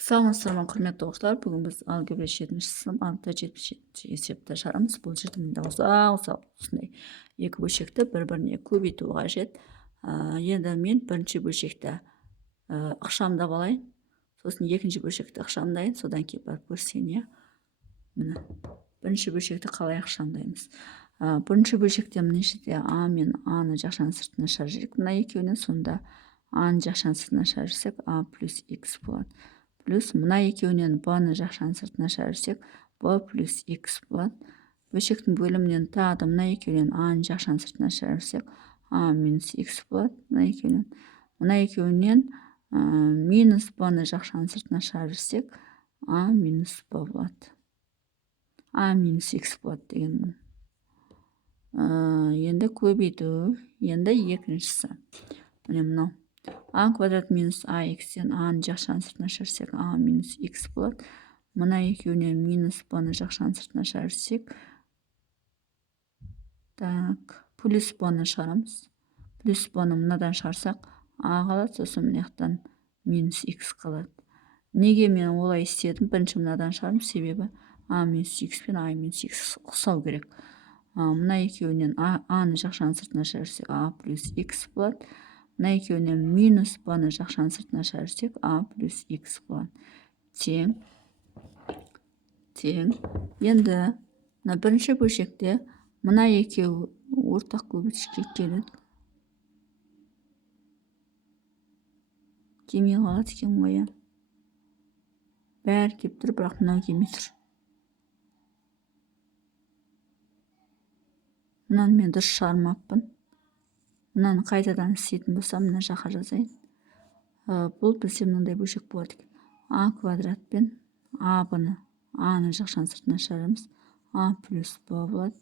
Саламатсыздар ма, құрметті оқушылар. Бүгін біз алгебра 7-ші сынып анықтау 77 есепті шығарамыз. Бұл жерде мында осындай екі бөлшекті бір-біріне көбейту қажет. Енді мен бірінші бөлшекті ықшамдап алайын, сосын екінші бөлшекті ықшамдайын, содан кейін барып көрсетейін. Міне бірінші бөлшекті қалай ықшамдаймыз. Бірінші бөлшекте мына жерде а мен а-ны жақшаның сыртына шығарып мына екеуінен, сонда а-ны жақшаның сыртына шығарсақ а плюс х болады. Плюс мына екеуінен b-ны жақшаның сыртына шығарсақ b плюс х болады. Бөлшектің бөлімінен тағы да мына екеуінен а-ны жақшаның сыртына шығарсақ а минус х болады. Мына екеуінен минус b-ны жақшаның сыртына шығарсақ а минус b болады. А минус х болады деген. Енді көбейту. Енді екіншісі. Міне мынау. А квадрат минус ах-тен а-ны жақшаның сыртына шығарсақ а минус х болады. Мына екеуінен минус b-ны жақшаның сыртына шығарсақ плюс b-ны шығарамыз. Плюс b-ны мынадан шығарсақ а қалады, сосын мына жақтан минус х қалады. Неге мен олай істедім? Бірінші мынадан шығарым, себебі а минус х пен а минус х ұқсау керек. Мына екеуінен а-ны жақшаның сыртына шығарсақ а плюс х болады. Мына екеуінен минус b-ны жақшаның сыртына шығарсақ а плюс х болады. Тең. Енді мына бірінші бөлшекте мына екеуі ортақ көбейтішке келеді. Келмей қалады екен ғой. Бәрі келіп тұр, бірақ мынау келмей тұр. Мынаны мен дұрыс шығармаппын. Мынаны қайтадан істейтін болсам, мына жаққа жазайын. Бұл бізде мынандай бөлшек болады екен. А квадрат пен а-ны жақшаның сыртына шығарамыз. А плюс b болады.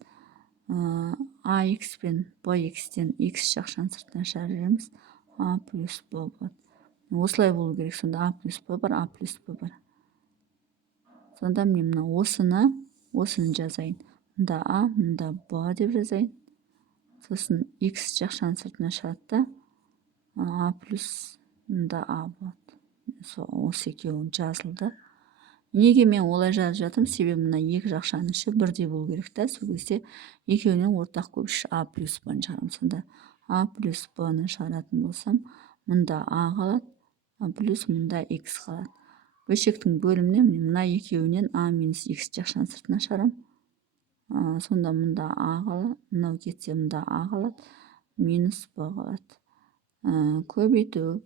ах пен bx-тен x жақшаның сыртына шығарамыз. А плюс b болады. Осылай болу керек. Сонда а плюс b бар, а плюс b бар. Сонда мен мына осыны жазайын. Мында а, мында b деп жазайын. Сосын x жақшаның сыртына шығады, а плюс мында а болады. Осы екеуін жазылды. Неге мен олай жазып жатырмын? Себебі мына екі жақшаның іші бірдей болу керек та. Сол кезде екеуінен ортақ көбейтші а плюс b-ны шығарамын. Сонда а плюс b-ны шығаратын болсам, мында а қалады, плюс мында х қалады. Бөлшектің бөлімінен мына екеуінен а минус х жақшаның сыртына шығарамын. Сонда мында а қалады, мынау кетсе мында а қалады, минус b қалады. Көбейту.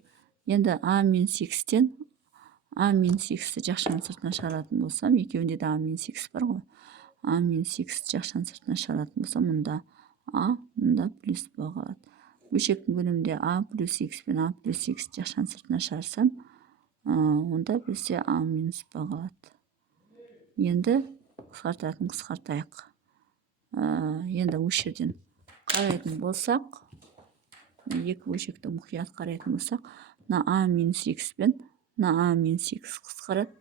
Енді а минус х-тен а минус х жақшаның сыртына шығаратын болсам, екеуінде де а минус х бар ғой. А минус х жақшаның сыртына шығаратын болсам, мында а, мында плюс b қалады. Бөлшектің бөлімінде а плюс х пен а плюс х жақшаның сыртына шығарсам, онда бізде а минус b қалады. Енді қысқартайық. Енді осы жерден қарайтын болсақ, екі бөлшекті мұқият қарайтын болсақ, мына а минус х пен мына а минус х қысқарады.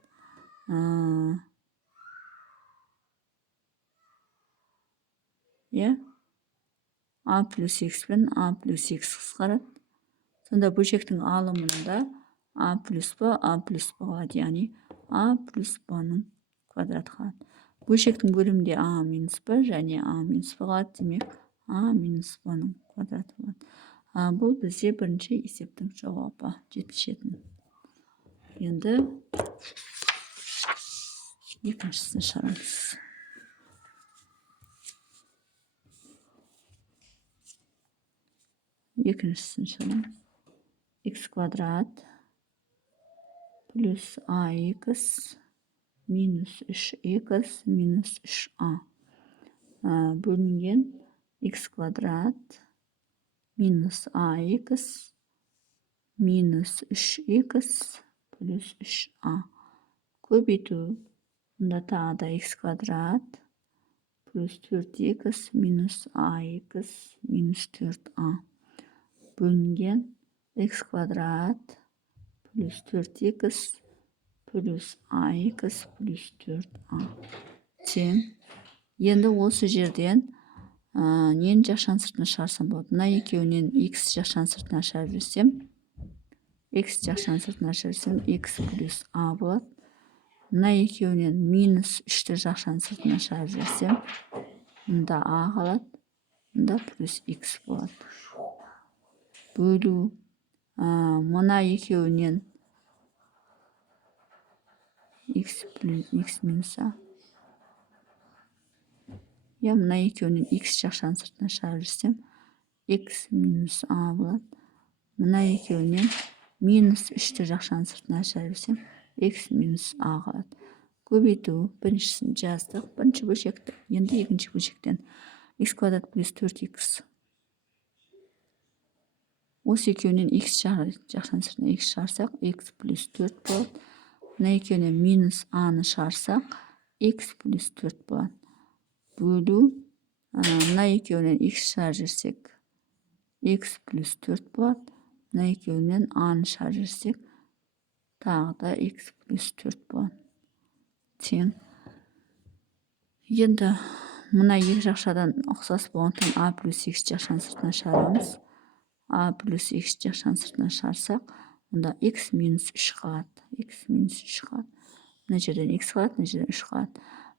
А плюс х пен а плюс х қысқарады. Сонда бөлшектің алымында а плюс b қалады, яғни а плюс b-ның квадраты қалады. Бөлшектің бөлімінде а минус b және а минус b қалады, демек а минус b-ның квадраты болады. Бұл бізде бірінші есептің жауабы 77. Енді екіншісін шығарамыз. Х квадрат плюс ах минус 3х минус 3а бөлінген х квадрат минус ах минус 3х плюс 3а. Көбейту. Мұнда тағы да х квадрат плюс 4х минус ах минус 4а бөлінген х квадрат плюс 4х плюс ах плюс 4а тең. Енді осы жерден нені жақшаның сыртына шығарсам болады? Мына екеуінен х жақшаның сыртына шығарып жіберсем, x жақшаның сыртына шығарсам x плюс a болады. Мына екеуінен минус 3-ті жақшаның сыртына шығарып жіберсем, мұнда a қалады, мұнда плюс x болады. Бөлу, мына екеуінен x минус a. Мына екеуінен x жақшаның сыртына шығарып жіберсем, x минус a болады. Мына екеуінен минус 3-ті жақшаның сыртына шығарып жіберсем, x минус a қалады. Көбейту, біріншісін жаздық, бірінші бөлшекті. Енді екінші бөлшектен x квадрат плюс 4x. Осы екеуінен x жақшаның сыртына x шығарсақ, x плюс 4 болады. Мына екеуінен минус a-ны шығарсақ, x плюс 4 болады. Бөлу, мына екеуінен x шығарып жіберсек, x плюс 4 болады. Мына екеуінен a-ны шығарып жіберсек, тағы да x плюс 4 болады. Тең. Енді мына екі жақшадан ұқсас болғандықтан a плюс x жақшаның сыртына шығарамыз. a плюс x жақшаның сыртына шығарсақ, онда x минус 3 қалады. x минус 3 қалады. Мына жерден x қалады, мына жерден 3 қалады.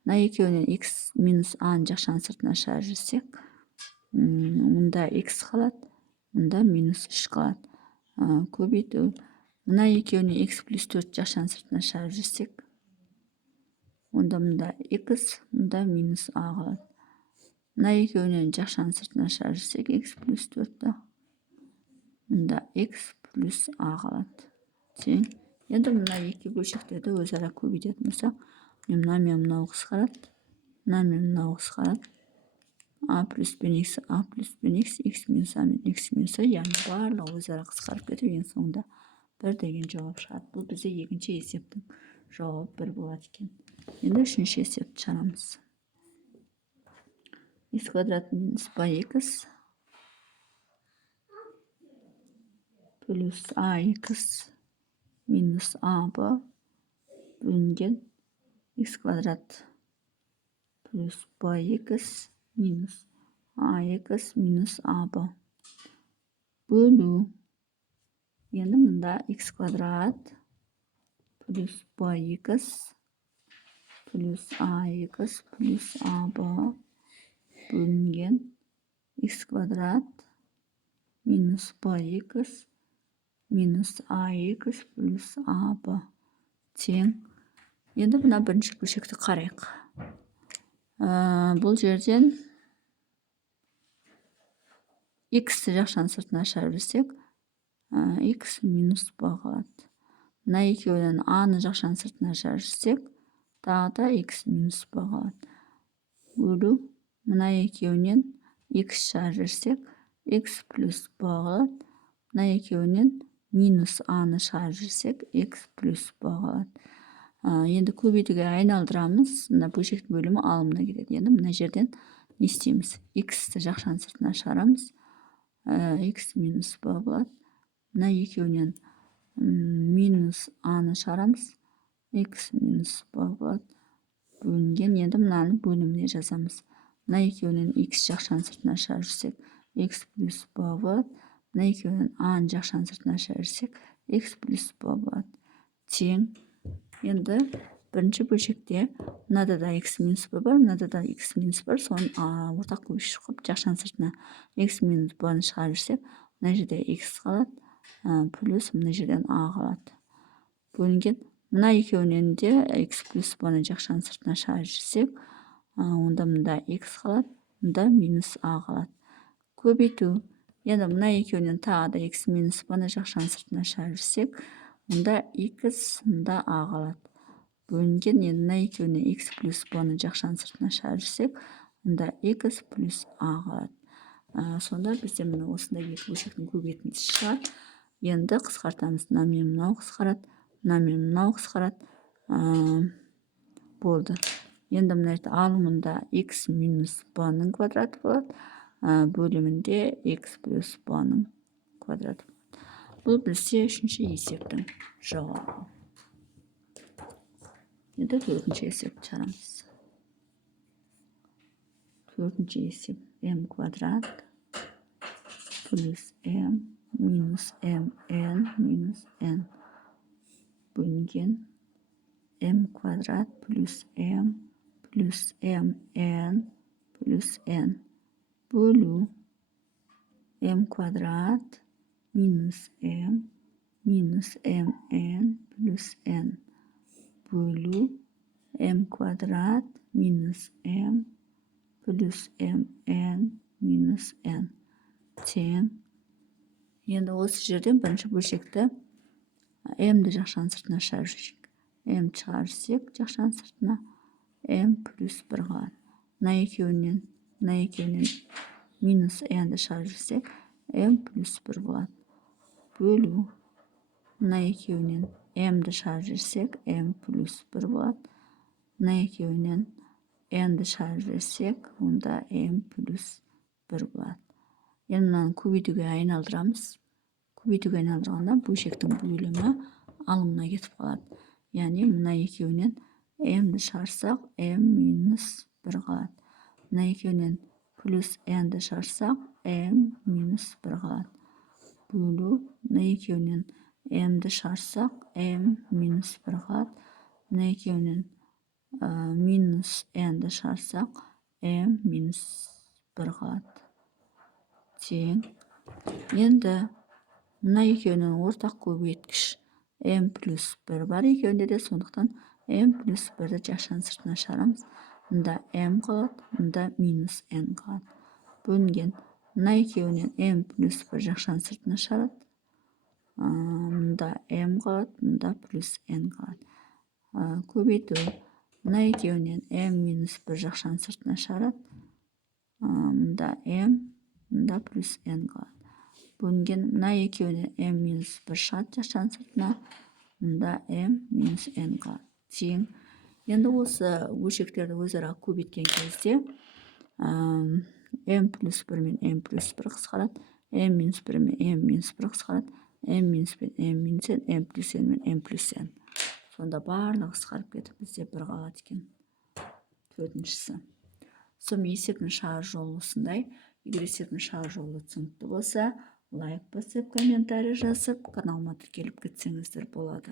Мына екеуінен x минус a-ның жақшаның сыртына шығарып жіберсек, мұнда x қалады, мұнда минус 3 қалады. Көбейту. Мына екеуінен x плюс 4 жақшаның сыртына шығарып жіберсек, онда мұнда x, мұнда минус a қалады. Мына екеуінен жақшаның сыртына шығарып жіберсек, x плюс 4-ті, мұнда x плюс a қалады. Тең. Енді мына екі бөлшектерді өзара көбейтетін болсақ, мына мен мынау қысқарады, мына мен мынау қысқарады. a плюс пен x, a плюс пен x, x минус a мен x минус a, яғни барлығы өзара қысқарып кетіп, ең соңында 1 деген жауап шығады. Бұл бізде екінші есептің жауабы 1 болады екен. Енді үшінші есепті шығарамыз. x квадрат минус 2x плюс ax минус ab бөлінген x квадрат плюс 2x минус ax минус ab бөлу. Енді мұнда x квадрат плюс 2x плюс ax плюс ab бөлінген x квадрат минус 2x минус ax плюс ab тең. Енді мына бірінші бөлшекті қарайық. Бұл жерден x жақшаның сыртына шығарып жіберсек, x минус b қалады. Мына екеуінен a-ны жақшаның сыртына шығарып жіберсек, тағы да x минус b қалады. Бөлу, мына екеуінен x шығарып жіберсек, x плюс b қалады. Мына екеуінен минус a-ны шығарып жіберсек, x плюс b қалады. Енді көбейтуге айналдырамыз. Мына бөлшектің бөлімі алымына кетеді. Енді мына жерден не істейміз? X-ті жақшаның сыртына шығарамыз. X минус b болады. Мына екеуінен минус a-ны шығарамыз. X минус b болады. Бөлінген. Енді мынаны бөліміне жазамыз. Мына екеуінен x жақшаның сыртына шығарып жіберсек, x плюс b болады. Мына екеуінен a-ның жақшаның сыртына шығарып жіберсек, x плюс b болады. Тең. Енді бірінші бөлшекте мынада да x минус b бар, мынада да x минус бар. Соны ортақ көбейтші қылып, жақшаның сыртына x минус b-ны шығарып жіберсек, мына жерде x қалады, плюс мына жерден a қалады. Бөлінген. Мына екеуінен де x плюс b-ны жақшаның сыртына шығарып жіберсек, онда мында x қалады, мында минус a қалады. Көбейту. Енді мына екеуінен тағы да x минус b-ны жақшаның сыртына шығарып жіберсек, мұнда x, мұнда a қалады. Бөлінген. Енді мына екеуіне x плюс b-ны жақшаның сыртына шығарып жіберсек, мұнда x плюс a қалады. Сонда бізде мына осындай екі бөлшектің көбейтіндісі шығады. Енді қысқартамыз. Мына мен мынау қысқарады, мына мен мынау қысқарады. Болды. Енді мына жерде алымында x минус b-ның квадраты болады. Бөлімінде x плюс b-ның квадраты болады. Бұл бізде үшінші есептің жауабы. Енді төртінші есепті шығарамыз. Төртінші есеп m квадрат плюс m минус mn бөлінген m квадрат плюс m плюс mn плюс n бөлу m квадрат минус m минус mn плюс n бөлу m квадрат минус m плюс mn минус n тең. Енді осы жерден бірінші бөлшекті m-ді жақшаның сыртына шығарып жіберейік. m шығарып жіберсек жақшаның сыртына m плюс 1 қалады. Мына екеуінен минус n-ді шығарып жіберсек m плюс 1 болады. Бөлу мына екеуінен m-ді шығарып жіберсек m плюс 1 болады. Мына екеуінен n-ді шығарып жіберсек онда m плюс 1 болады. Енді мынаны көбейтуге айналдырамыз. Көбейтуге айналдырғанда бөлшектің бөлімі алымына кетіп қалады. Яғни мына екеуінен m-ді шығарсақ m минус 1 қалады. Мына екеуінен плюс n-ді шығарсақ m минус 1 қалады. Бөлу мына екеуінен m-ді шығарсақ m минус 1 қалады. Мына екеуінен минус n-ді шығарсақ m минус 1 қалады. Тең. Енді мына екеуінен ортақ көбейткіш m плюс 1 бар екеуінде де, сондықтан m плюс 1-ді жақшаның сыртына шығарамыз. Мында m қалады, мында минус n қалады. Бөлінген мына екеуінен m плюс 1 жақшаның сыртына шығарады. Мында m қалады, мында плюс n қалады. Көбейту мына екеуінен m минус 1 жақшаның сыртына шығарады. Мында m, мында плюс n қалады. Бөлінген мына екеуінен m минус 1 шығады жақшаның сыртына. Мында m минус n қалады. Тең. Енді осы бөлшектерді өзара көбейткен кезде m плюс 1 мен m плюс 1 қысқарады. m минус 1 мен m минус 1 қысқарады. m минус пен m минус n, m плюс n мен m плюс n. Сонда барлығы қысқарып кетіп, бізде 1 қалады екен. Төртіншісі. Сонымен есептің шығару жолы осындай. Егер есептің шығару жолы түсінікті болса, лайк басып, комментарий жазып, каналыма тіркеліп кетсеңіздер болады.